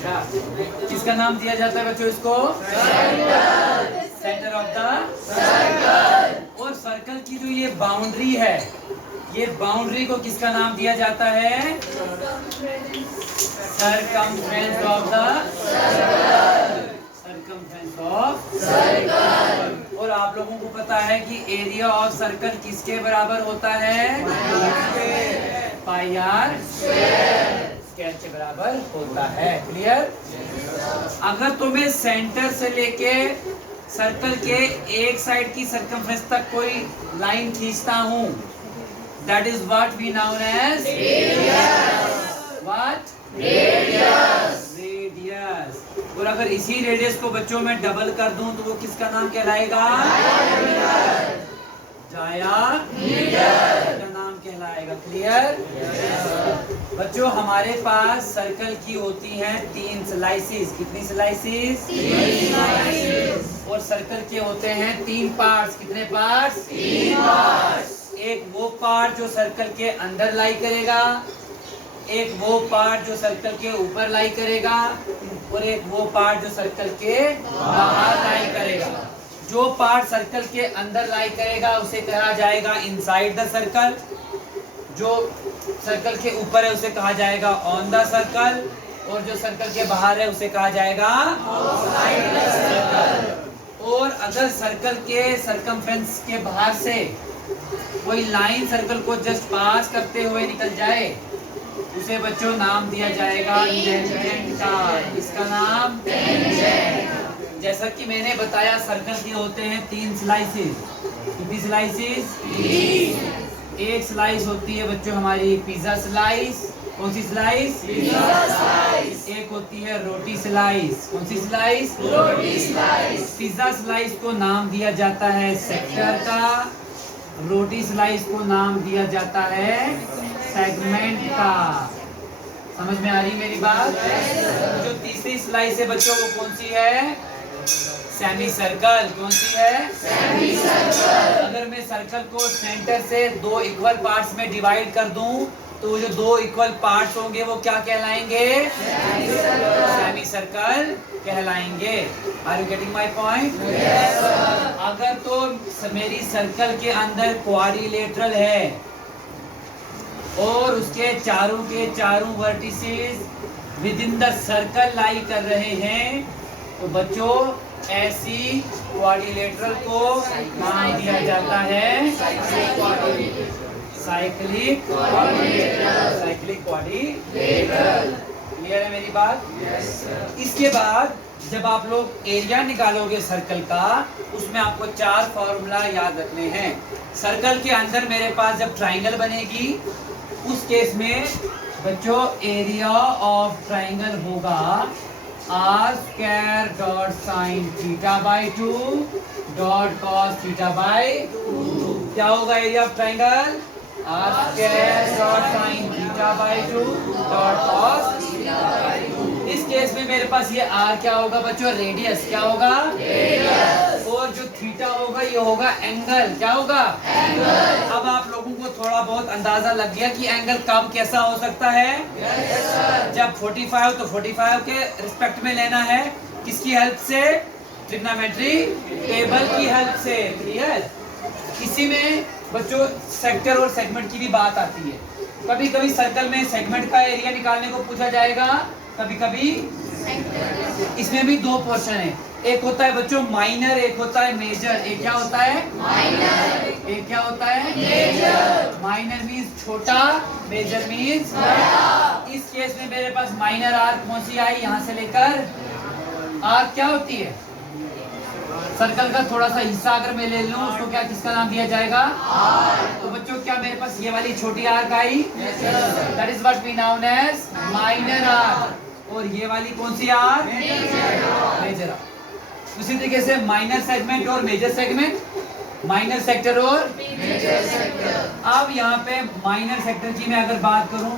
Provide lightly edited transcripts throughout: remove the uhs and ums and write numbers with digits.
किसका नाम दिया जाता है बच्चों इसको? Centre of the circle. और सर्कल की जो ये बाउंड्री है, ये बाउंड्री को किसका नाम दिया जाता है? Circumference of the circle. Circumference of circle. और आप लोगों को पता है कि एरिया ऑफ सर्कल किसके बराबर होता है? पाई आर स्क्वायर के बराबर होता है। क्लियर? अगर तुम्हें सेंटर से लेके सर्कल के एक साइड की सरकमफ्रेंस तक कोई लाइन खींचता हूं, that is what we known as radius. What? Radius. Radius. और अगर इसी रेडियस को बच्चों में डबल कर दूं तो वो किसका नाम कहलाएगा? डायामीटर का नाम कहलाएगा। क्लियर? बच्चों हमारे पास सर्कल की होती हैं 3 स्लाइसेस। कितनी स्लाइसेस? 3 स्लाइसेस। और सर्कल के होते हैं 3 पार्ट्स। कितने पार्ट्स? 3 पार्ट्स। एक वो पार्ट जो सर्कल के अंदर लाई करेगा, एक वो पार्ट जो सर्कल के ऊपर लाई करेगा, और एक वो पार्ट जो सर्कल के बाहर लाई करेगा। जो पार्ट सर्कल के अंदर लाई करेगा उसे कहा जाएगा इनसाइड द सर्कल, जो सर्कल के ऊपर है उसे कहा जाएगा ऑन द सर्कल, और जो सर्कल के बाहर है उसे कहा जाएगा आउटसाइड द सर्कल। और अगर सर्कल के सरकमफ्रेंस के बाहर से कोई लाइन सर्कल को जस्ट पास करते हुए निकल जाए, उसे बच्चों नाम दिया जाएगा टेंजेंट का। इसका नाम टेंजेंट। जैसा कि मैंने बताया सर्कल के होते हैं 3 स्लाइसेस। कितनी स्लाइसेस? 3। एक स्लाइस होती है बच्चों हमारी पिज्जा स्लाइस। कौन सी स्लाइस? Pizza slice. एक होती है रोटी स्लाइस। कौन सी स्लाइस? रोटी स्लाइस। पिज्जा स्लाइस को नाम दिया जाता है सेक्टर का, रोटी स्लाइस को नाम दिया जाता है सेगमेंट का। समझ में आ रही मेरी बात? जो तीसरी स्लाइस है बच्चों वो कौन सी है? Semi circle. कौन सी है? Semi circle. अगर मैं सर्कल को सेंटर से 2 इक्वल पार्ट्स में डिवाइड कर दूं तो वो जो 2 इक्वल पार्ट्स होंगे वो क्या कहलाएंगे? सेमी सर्कल कहलाएंगे। Are you getting my point? Yes sir. अगर तो मेरी सर्कल के अंदर क्वाड्रिलेटरल है और उसके चारों के चारों vertices within the circle lie कर रहे हैं, तो बच्चों ऐसी क्वाड्रिलेटरल को नाम दिया जाता है साइक्लिक क्वाड्रिलेटरल। क्लियर है मेरी बात? Yes sir. इसके बाद जब आप लोग एरिया निकालोगे सर्कल का, उसमें आपको 4 फॉर्मूला याद रखने हैं। सर्कल के अंदर मेरे पास जब ट्राइंगल बनेगी उस केस में बच्चों एरिया ऑफ ट्राइंगल होगा R square dot sine theta by 2 dot cos theta by 2। क्या होगा area of triangle? R square dot sine theta by 2 dot cos theta by 2। इस केस में मेरे पास ये आर क्या होगा बच्चों? रेडियस। क्या होगा? रेडियस। और जो थीटा होगा ये होगा एंगल। क्या होगा? एंगल। अब आप लोगों को थोड़ा बहुत अंदाजा लग गया कि एंगल कब कैसा हो सकता है? Yes sir. जब 45 तो 45 के रिस्पेक्ट में लेना है। किसकी हेल्प से? ट्रिग्नोमेट्री टेबल की हेल्प से। क्लियर? इसी में बच्चों सेक्टर और सेगमेंट की भी बात आती है। कभी कभी सर्कल में सेगमेंट का एरिया निकालने को पूछा जाएगा, कभी कभी इसमें भी 2 पोर्शन है। एक होता है बच्चों माइनर, एक होता है मेजर। एक क्या होता है? माइनर। एक क्या होता है? मेजर। माइनर मीन्स छोटा, मेजर मीन्स बड़ा। इस केस में मेरे पास माइनर आर्क कौन सी आई? यहाँ से लेकर आर्क क्या होती है? सर्कल का थोड़ा सा हिस्सा अगर मैं ले लूं उसको क्या किसका नाम दिया जाएगा? आर्क। तो बच्चों क्या मेरे पास ये वाली छोटी आर्क आई? That is what we known as minor arc. और ये वाली कौन सी आर्क? Major arc. उसी तरीके से माइनर सेगमेंट और मेजर सेगमेंट, माइनर सेक्टर और मेजर सेक्टर। अब यहाँ पे माइनर सेक्टर की मैं अगर बात करूं,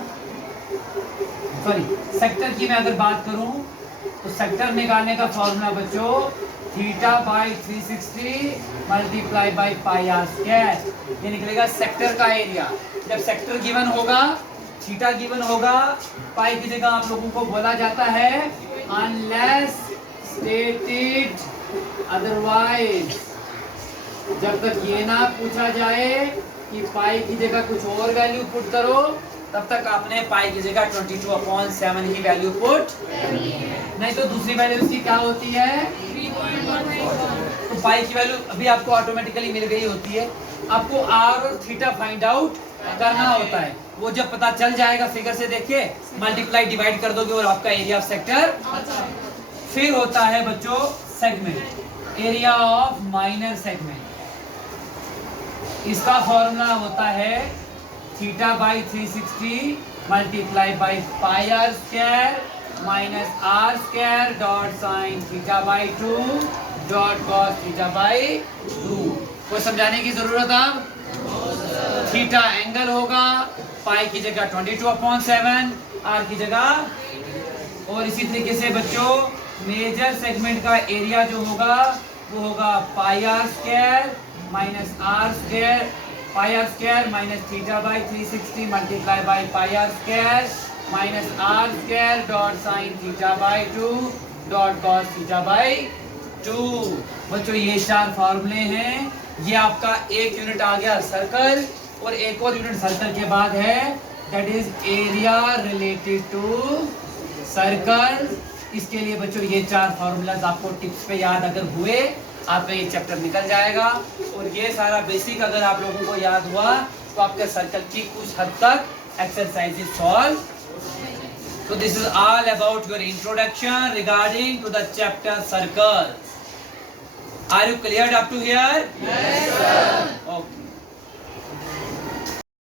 सॉरी सेक्टर की मैं अगर बात करूं तो सेक्टर निकालने का फॉर्मूला बच्चों theta by 360 multiply by pi are square. ये निकलेगा सेक्टर का एरिया। जब सेक्टर गिवन होगा, थीटा गिवन होगा, पाई की जगह आप लोगों को बोला जाता है unless stated otherwise। जब तक ये ना पूछा जाए कि पाई की जगह कुछ और वैल्यू पुट करो, तब तक आपने पाई की जगह 22/7 ही वैल्यू पुट, नहीं तो दूसरी वैल्यू उसकी क्या होती है, 3.14। तो पाई की वैल्यू अभी आपको ऑटोमेटिकली मिल गई होती है। आपको आर और थीटा फाइंड आउट करना होता है। वो जब पता चल जाएगा फिगर से देखिए, मल्टीप्लाई डिवाइड कर दोगे और आपका एरिया ऑफ सेक्टर। फिर होता है बच्चों segment, area of minor segment. इसका फॉर्मूला होता है theta by 360 multiply by pi are square minus are square dot sine theta by 2 dot cos theta by 2। कोई समझाने की जरूरत अब? थीटा एंगल होगा, पाई की जगह 22/7, आर की जगह। और इसी तरीके से बच्चों मेजर सेगमेंट का एरिया जो होगा वो होगा pi are square minus are square, pi are square minus theta by 360 multiply by pi are square minus are square dot sine theta by 2 dot cos theta by 2। बच्चों ये चार फॉर्मूले हैं। ये आपका एक यूनिट आ गया सर्कल, और एक और यूनिट सर्कल के बाद है that is area related to circle. इसके लिए बच्चों ये चार फॉर्मूलाज आपको टिप्स पे याद अगर हुए, आपका ये चैप्टर निकल जाएगा। और ये सारा बेसिक अगर आप लोगों को याद हुआ तो आपके सर्कल की कुछ हद तक exercises solve. So this is all about your introduction regarding to the chapter circle. Are you cleared up to here? Yes, sir. Okay.